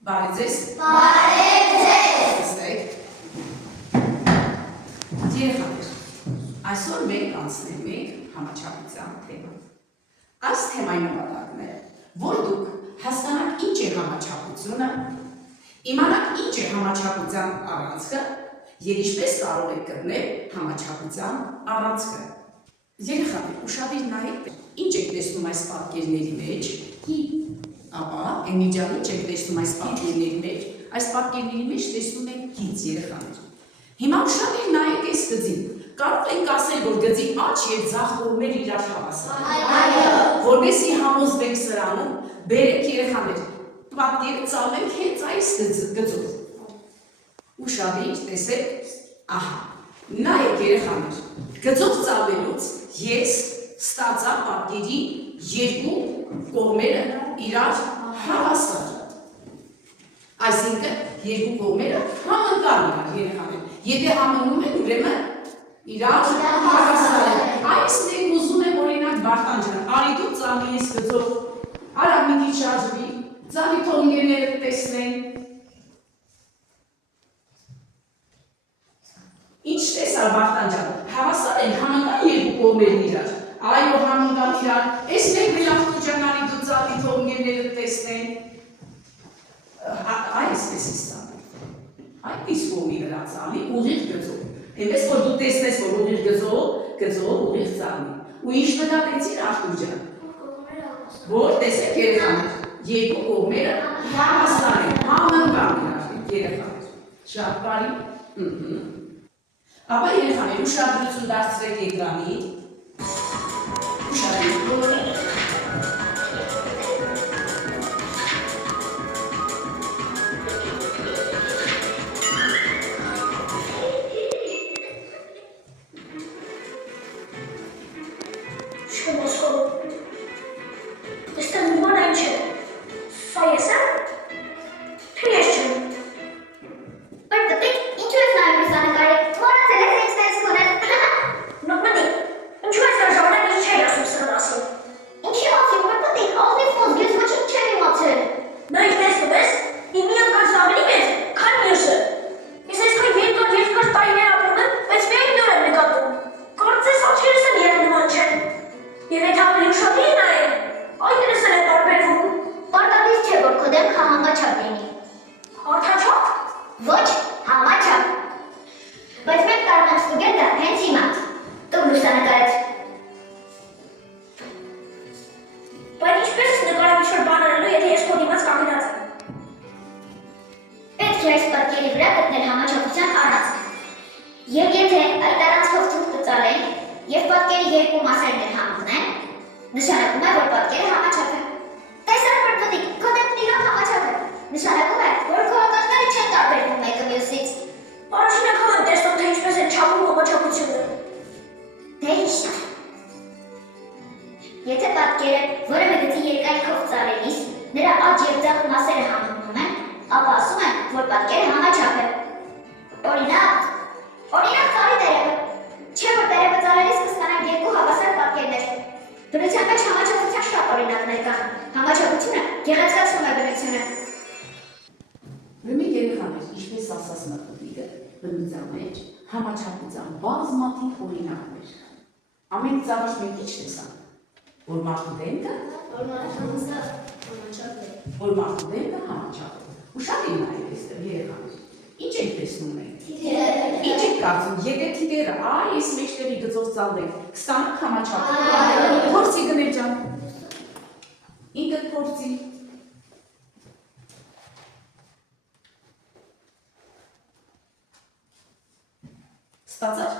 Բարև ձեզ։ Բարև ձեզ։ Տեսեք։ Երեխաներ, այսօր մենք անցնենք համաչափության թեմա։ Այս թեմայի նպատակն է, որ դուք հասկանաք ինչ է համաչափությունը, իմանաք ինչ է համաչափության առանցքը եւ ինչպես կարող եք գտնել համաչափության առանցքը։ Երեխաներ, ուշադիր նայեք, ինչ եք տեսնում այս պատկերների մեջ։ Ապա Էմիջան ինչ եք տեսնում այս պատկերների մեջ, այս պատկերների մեջ տեսնում եք գիծ երեխաներ։ Հիմա ուշադիր նայեք այս գծին, կարող ենք ասել, որ գծի աջ և ձախ կողմերը իրար հավասար են։ Որպեսզի համոզվենք սրանում, բերեք երեխաներ, պատկերը ծալենք հենց այս գծով։ Ուշադիր տեսեք, ահա, նայեք երեխաներ, գծով ծալվելուց ես ստացա պատկերի երկու կողմերը իրար հավասար։ Այսինքն երկու կողմերը համընկան իրար երեխաներ։ Եթե համընկնում են, ուրեմն իրար հավասար են։ Այս մենք ուզում եմ օրինակ Վարդան ջան, արի դու ծալի ես գծով, արա մի քիչ շարժվի, ծալի թող ընկերները տեսնեն։ Ինչ տեսար Վարդան ջան, հավասար են, համընկան երկու կողմերն իրար։ Այո, համընկան իրար, ես մեկ լավտու ջան արի դու ծալի թող ընկերները տեսնեն։ Այսպես է ստանում։ Այս կողմի վրա ծալի ուղիղ գծով։ Այնպես որ դու տեսնես, որ ուղիղ գծով ուղիղ ծալի։ Ու ինչ մտածեցիր Արտուր ջան։ Որ տեսեք երեխաներ, երկու կողմերը հավասար են, համընկան իրար երեխաներ։ Շատ բարի։ Ապա երեխաներ, ուշադրություն դարձրեք էկրանի։ Ուշադրություն։ Եվ եթե այդ առանցքով թուղթ կծալենք և պատկերի երկու մասերն են համընկնեն, նշանակում է, որ պատկերը համաչափ է։ Տեսեք պրպտիկ, քո դեպքն իրար համաչափ է։ Նշանակում է, որ քո ակակները չեն տարբերվում մեկը մյուսից։ Առաջին անգամ եմ տեսնում, թե ինչպես են չափում համաչափությունը։ Դե ինչ։ Եթե պատկերը որևէ գծի երկայնքով ծալելիս նրա աջ և ձախ մասերը համընկնում են, ապա ասում են, որ պատկերը համաչափ է։ Օրինակ ծալի տերևը, չէ որ տերևը ծալելիս կստանանք երկու հավասար պատկերներ։ Բնության մեջ համաչափության շատ օրինակներ կան։ Համաչափությունը գեղեցկացնում է բնությունը։ Ուրեմն երեխաներ, ինչպես ասաց մտքիկը, բնության մեջ համաչափության բազմաթիվ օրինակներ կան։ Ամենից առաջ մենք ինչ տեսանք, որ մարդու դեմքը համաչափ է։ Ուշադիր նայեք այստեղ երեխաներ։ Ինչ եք տեսնում մենք։ Ինչ եք կարծում, եթե թիթերը այս մեջտեղի գծով ծալվենք, կստանանք համաչափ։ Փորձի գնել ջան։ Ինքդ փորձի։ Ստացար։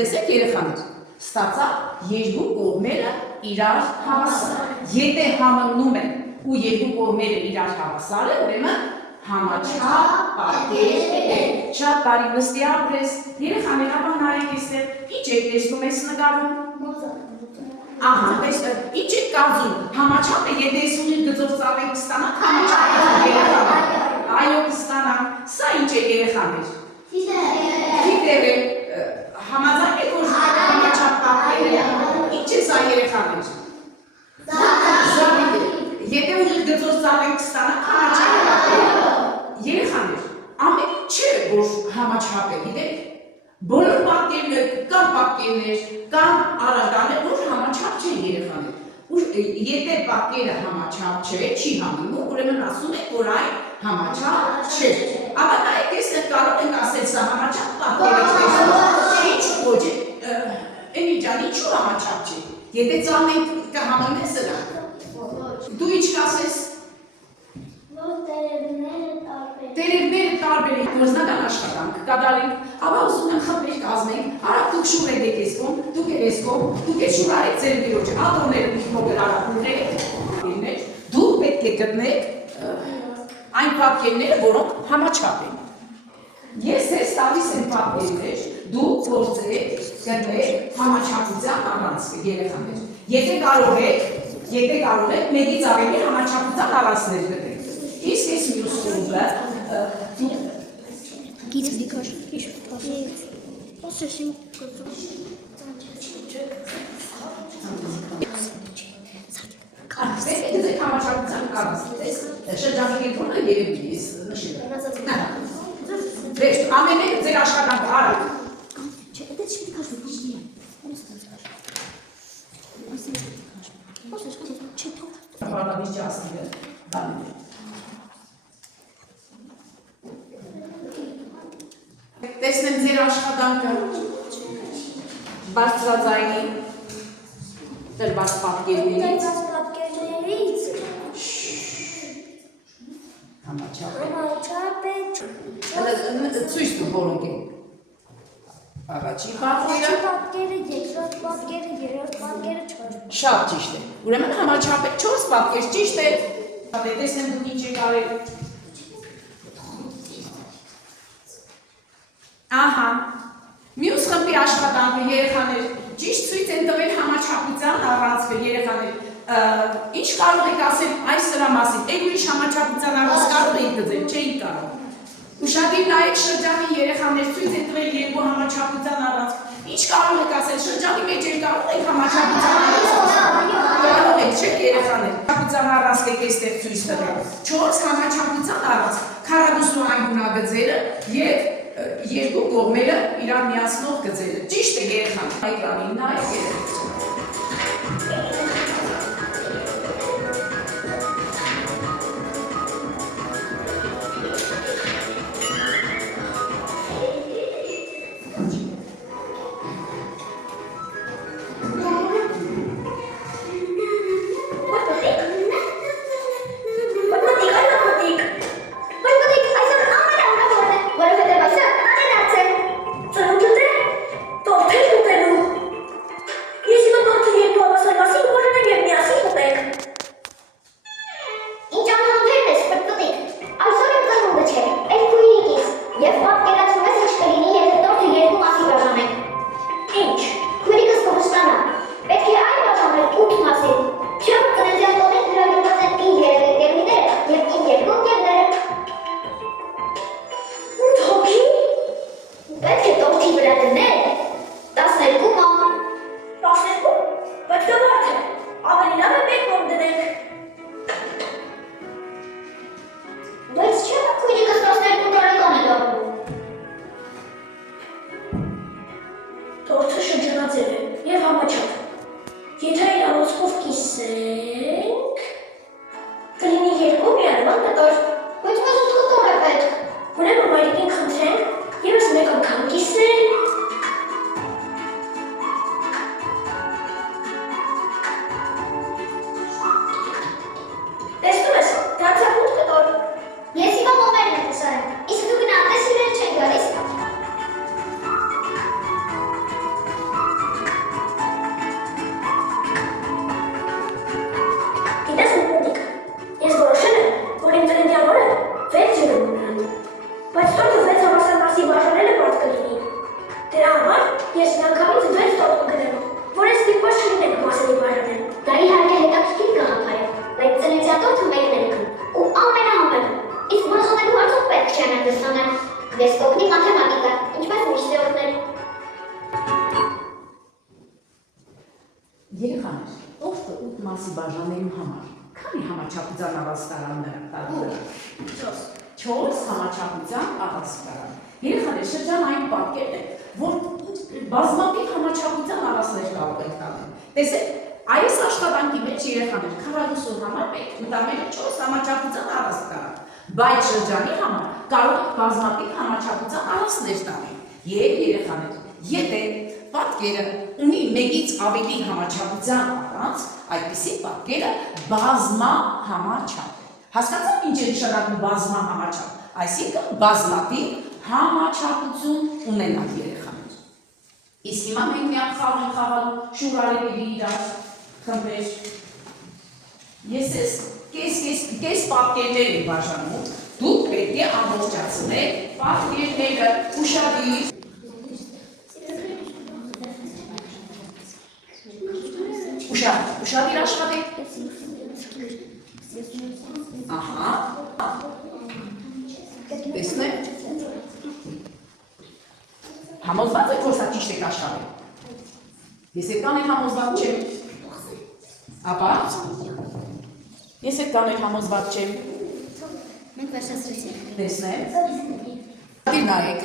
Տեսեք երեխաներ, ստացա երկու կողմերը իրար հավասար։ Եթե համընկնում են ու երկու կողմերը իրար հավասար են, ուրեմն համաչափ պատկեր է։ Շատ բարի, նստի ապրես։ Երեխաներ, ապա նայեք այստեղ, ինչ եք տեսնում այս նկարում։ Ահա, տեսեք, ինչ եք կարծում, համաչափ է, եթե այս ուղիղ գծով ծալենք կստանանք համաչափ երեխաներ։ Այո, կստանանք։ Սա ինչ է երեխաներ։ Թիթեր է, համաձայն եք որ համաչափ պատկեր է։ Ինչ է սա երեխաներ։ Եթե ուղիղ գծով ծալենք կստանանք համաչափ Բոլոր պատկերներ կամ պատկերներ կամ արագաներ, որ համաչափ չեն երեխաներ։ Եթե պատկերը համաչափ չէ, չի համնում, ուրեմն ասում եք, որ այն համաչափ չէ։ Ապա նայեք, այստեղ կարող ենք ասել, սա համաչափ պատկերը չէ։ Ինչ ոչ է, Էմի ջան, ինչու համաչափ չէ։ Եթե ծանենք կհամընեն սրանք։ Դու ինչ կասես։ Տերևները տարբեր են, գործնական աշխատանք կատարենք, ապա ուզում եմ խմբեր կազմենք, արագ դուք շուր եք ես կողմ, դուք ես կողմ, դուք ես շուր արեք ձեր տիրոջը, ատոմները մի փոքր արագ ուղղեք, դուք պետք է գտնեք այն պատկերները, որոնք համաչափ են։ Ես ձեզ տալիս եմ պատկերներ, դուք գործեք, գտնեք համաչափության առանցքը երեխաներ։ Եթե կարող եք, մեկից ավելի համաչափության առանցքներ գտնեք։ Իսկ ես մյուս խումբը Գից դիկաշ Դեք համաչափության առանցքից շրջանի կենտրոնը երևի ես նշել։ Ամեն մեկ ձեր աշխատանքը արագ։ Բարնավիճ ասնիվը բանին։ Տեսնեմ ձեր աշխատանքը բարձրաձայնի տրված պատկերներից ցույց տու որոնք են առաջի պատկերը երկրորդ պատկերը, երրորդ պատկերը, չորրորդ։ Շատ ճիշտ է։ Ուրեմն համաչափ է 4 պատկեր, ճիշտ է։ Տեսնեմ դուք ինչ եք արել։ Ահա։ Մյուս խմբի աշխատանքը երեխաներ ճիշտ ցույց են տվել համաչափության առանցքը երեխաներ։ Ինչ կարող եք ասել այս սրա մասին։ Այդ ուրիշ համաչափության առանցք կարող եք գծել, չէիք կարող։ Ուշադիր նայեք շրջանի երեխաներ ցույց են տվել երկու համաչափության առանցք։ Ինչ կարող եք ասել շրջանի մեջ կարող եք համաչափության առանցք։ Կարող եք, չէ՞ երեխաներ։ Համաչափության առանցք եք այստեղ ցույց տվել։ 4 համաչափության առանցք, քառակուսու անգունագծերը եւ երկու կողմերը իրար միացնող գծերը։ Ճիշտ է երեխաներ։ Էկրանին նայեք երեխաներ։ Երեխաներ, օգտը 8 մասի բաժանելու համար քանի համաչափության առանցքարաններ տարբեր։ 4 համաչափության առանցքարան։ Երեխաներ, շրջանային պատկերն է, որ բազմաթիվ համաչափության առասներ կարող եք տանել։ Տեսեք, այս աշխատանքի մեջ երեխաներ 40 համար պետք ընդամենը 4 համաչափության առաս տալ, բայց շրջանի համար կարող եք բազմաթիվ համաչափության առասներ տանել։ Եվ երեխաներ, եթե պատկերը ունի մեկից ավելի համաչափության առանց, այդպիսի պատկերը բազմա համաչափ է։ Հասկացա՞ք ինչ է նշանակում բազմա համաչափ, այսինքն բազմաթիվ համաչափություն ունենալ երեխաներ։ Իսկ հիմա մենք միակ խաղ ենք խաղալու շուրարևի իրար, խմբեր։ Ես կես պատկերներ եմ բաժանում, դուք պետք է ամբողջացնեք պատկերները ուշադիր։ Ուշադիր աշխատեք։ Ահա։ Տեսնեք։ Համոզված եք, որ սա ճիշտ եք աշխատել։ Ես եք կանել համոզված չեմ։ Ապա։ Ես եք կանել համոզված չեմ։ Մենք վերջացրեցինք։ Տեսնեք։ Դիր նայեք։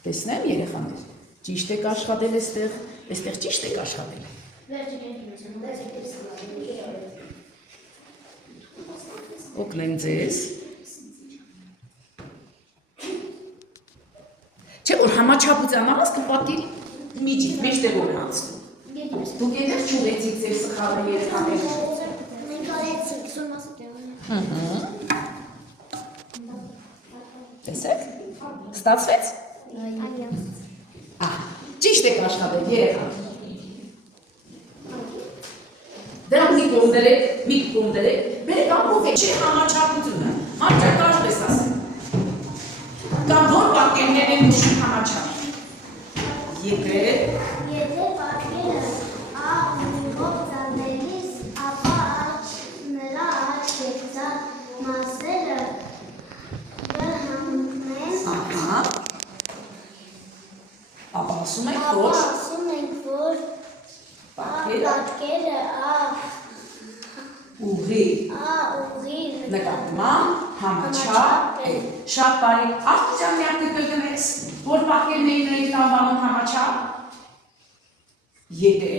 Տեսնեմ երեխաներ, ճիշտ եք աշխատել այստեղ ճիշտ եք աշխատել։ Օգնեմ ձեզ։ Չէ, որ համաչափության առանցքը պատկերի միջից, մեջտեղով է անցնում։ Դուք ետեղ չուղեցիք ձեր սխալը երեխաներ։ Մենք արեցինք, սուր մասը տեղում։ Տեսեք, ստացվեց։ Ճիշտ եք աշխատել երեխաներ։ Դրանք մի կողմ դրեք, բերեք ամբողջ չէ համաչափությունը, մարդը կարպես ասել։ Կամ որ պատկերներ են ուշի համաչափ։ Եթե պատկերը աղմուղով ծալելիս, ապա նրա աչ երկծան մասերը վերհանգնեն։ Ահա։ Ապա ասում ենք, որ պատկերը ուղի նկատման համաչափ է։ Շատ բարի, Արտուշյան միակ կկրկնես, որ պատկերներին եք անվանում համաչափ։ Եթե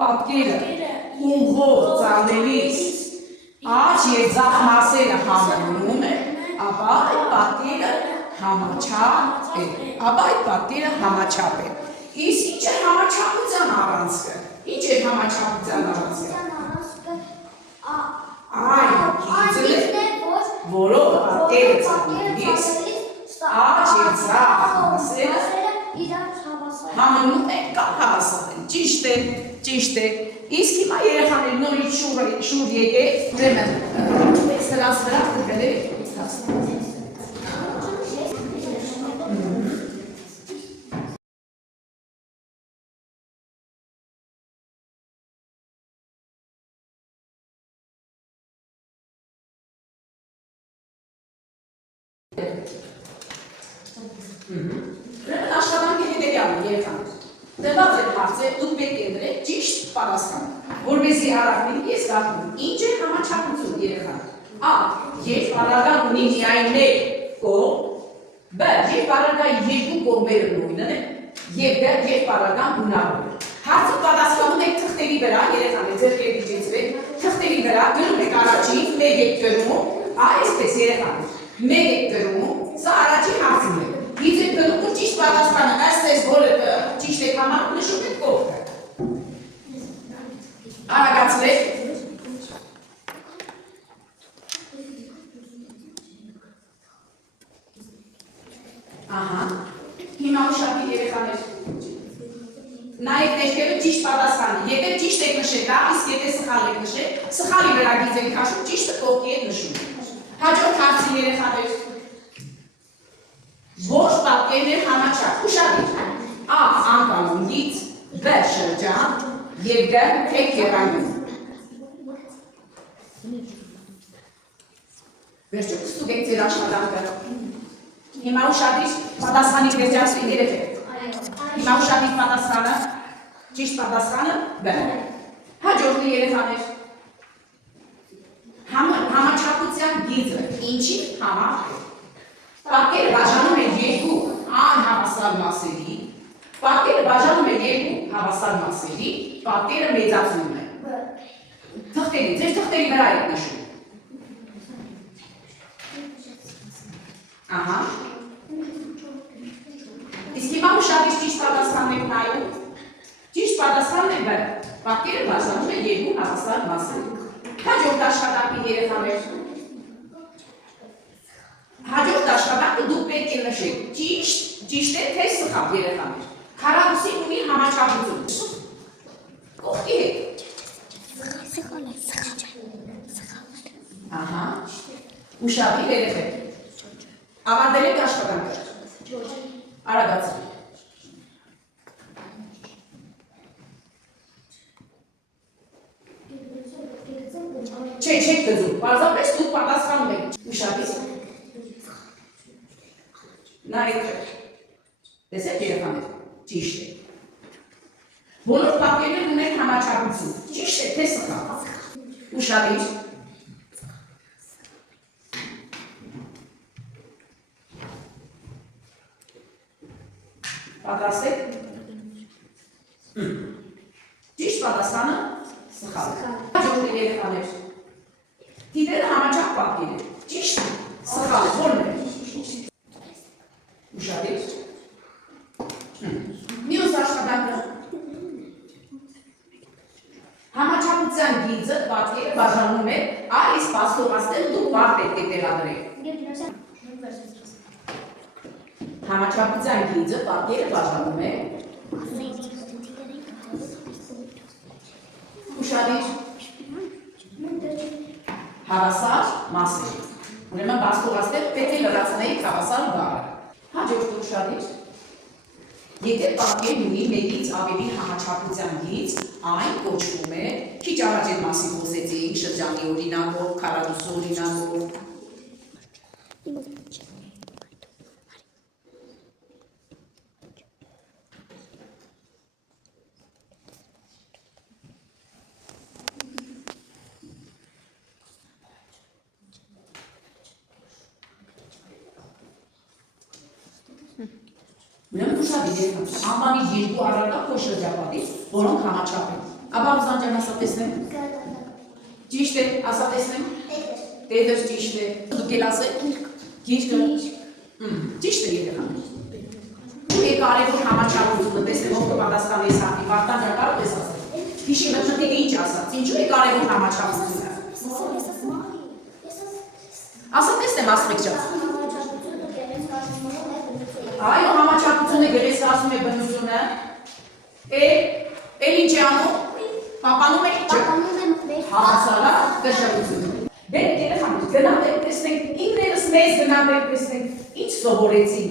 պատկերը ուղով ծալելիս աջ և ձախ մասերը համարում է, ապա այդ պատկերը համաչափ է։ Իսկ ինչ է համաչափության առանցքը։ Ինչ է համաչափության առանցքը։ Այն որով պատկերը ծալելիս աջ և ձախ մասերը համարում են կամ հավասար են։ Ճիշտ է։ Իսկ հիմա երեխաներ նորից շուր եկեք, ուրեմն սրած վրա դրել եք հասնի։ Ուրեմն աշխատանքի հետևյալն է երեխաներ։ Տված է հարցը, դուք պետք է դրեք ճիշտ պատասխան, որպեսզի հարավին ես գտնում։ Ինչ է համաչափություն երեխաներ։ A. Երբ բառական ունի միայն մեկ կողմ, B. Երբ բառակայի երկու կողմերը նույնն են, եւ D. Երբ բառական գունավոր է։ Հարցը պատասխանում եք թղթերի վրա, երեխաներ ձեռքերը դիջեցրեք, թղթերի վրա գրում եք առաջին, մեկ եք գրում, այսպես երեխաներ, մեկ եք գրում, սա առաջին հարցն է։ Իսկ եք գրում ու ճիշտ պատասխանը, այսպես բոլորը ճիշտ եք համարում, նշում եք կողքը։ Արագացրեք։ Ահա, հիմա ուշադիր երեխաներ։ Նայեք ներքևը ճիշտ պատասխանը, եթե ճիշտ եք նշեք, իսկ եթե սխալ եք նշեք, սխալի վրա գիծ եք քաշում, ճիշտը կողքի եք նշում։ Հաջորդ հարցի երեխաներ։ Ոչ պատկերներ համաչափ, ուշադիր։ A. Անկանոնից, B. Շրջան և D. Թեք եռանկյուն։ Վերջում ստուգեք ձեր աշխատանքը։ Հիմա ուշադիր պատասխանից վերջացրին երեխեք։ Հիմա ուշադիր պատասխանը, ճիշտ պատասխանը B։ Հաջորդը երեխաներ։ Համաչափության Համաչափության գիծը ինչի համար է։ Պատկերը բաժանում է երկու անհավասար մասերի, պատկերը բաժանում է երկու հավասար մասերի, պատկերը մեծացնում է։ Թղթերի, ձեր թղթերի վրա եք նշում։ Ահա։ Իսկ հիմա ուշադիր ճիշտ պատասխանն եք նայում։ Ճիշտ պատասխանն է B։ Պատկերը բաժանում է երկու հավասար մասերի։ Հաջորդ աշխատանքի երեխաներ։ Հաջորդ աշխատանքը դուք պետք է նշեք ճիշտ է թե սխալ երեխաներ։ Քառակուսին ունի համաչափություն։ Կողքի հետ։ Ահա։ Ուշադիր երեխեք։ Ավարտել եք աշխատանքը։ Արագացրու։ Չեք գծում, պարզապես դուք պատասխանում եք։ Ուշադիր։ Նայեք։ Տեսեք երեխաներ, ճիշտ է։ Բոլոր պատկերներն ունեն համաչափություն։ Ճիշտ է թե սխալ։ Ուշադիր։ Պատրաստ եք։ Ճիշտ պատասխանը սխալ։ Հաջորդ երեխաներ։ Դիտերը համաչափ պատկեր է։ Ճիշտ սխալ ո՞րն է։ Ուշադիր։ Մյուս աշխատանքը։ Համաչափության գիծը պատկերը բաժանում է այս փաստորասները դուք վար պետք է վերադրեք։ Համաչափության գիծը պատկերը բաժանում է ուշադիր հավասար մասերի։ Ուրեմն փաստորասները պետք է լրացնեիք հավասար բառը։ Հաջորդ ուշադիր։ Եթե պատկերն ունի մեկից ավելի համաչափության գիծ, այն կոչվում է, քիչ առաջ այդ մասին խոսեցինք, շրջանի օրինակով, քառակուսու օրինակով։ Ուրեմն ուշադիր եղեք, անվանից երկու առարկա քո շրջապատից, որոնք համաչափ են։ Ապա Ռուզան ասա տեսնեմ։ Ճիշտ է, ասա տեսնեմ։ Տեդր ճիշտ է։ Դուք էլ ասեք։ Գիրքը։ Ճիշտ է երեխաներ։ Դուք եք կարևոր համաչափությունը տեսնեմ, ով կպատասխանի այս հարցի, Վարդան կարող ես ասել։ Հիշի մտնտիկը ինչ ասաց, ինչու է կարևոր համաչափությունը։ Ասա տեսնեմ ասմեկչած։ Այո, համաչափությունը գերեզրացնում է բնությունը։ Էլ ինչ է անում։ Պապանում է ինչ։ Հավասարա դժվարությունը։ Դեք երեխաներ, գնանք տեսնենք, ինքներս մեզ գնանք տեսնենք, ինչ սովորեցին։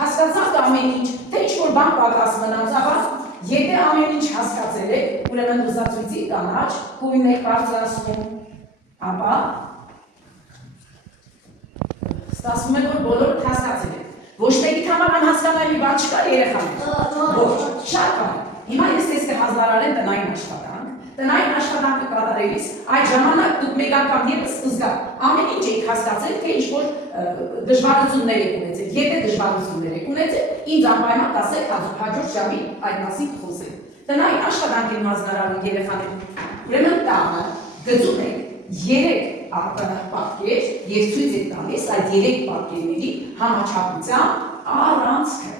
Հասկացաք ամեն ինչ, թե ինչ-որ բան պակաս մնաց, ապա եթե ամեն ինչ հասկացել եք, ուրեմն լուսացույցի կանաչ գույն եք բարձրացնում, ապա ստացվում է, որ բոլորը հասկացել եք։ Ոչ մեկիդ համար անհասկանալի բան չկա երեխաներ։ Ոչ, շատ բան։ Հիմա ես ձեզ կհազարարեմ տնային աշխատանք։ Տնային աշխատանքը կատարելիս այդ ժամանակ դուք մեկ անգամ ևս կզգաք ամեն ինչ եք հասկացել, թե ինչ-որ դժվարություններ եք ունեցել։ Եթե դժվարություններ եք ունեցել, ինձ անպայման կասեք հաջորդ ժամին այդ մասին խոսենք։ Տնային աշխատանք եմ հանձնարարում երեխաներին։ Ուրեմն տանը գծում եք 3 պատկեր եւ ցույց եք տալիս այդ 3 պատկերների համաչափության առանցքը։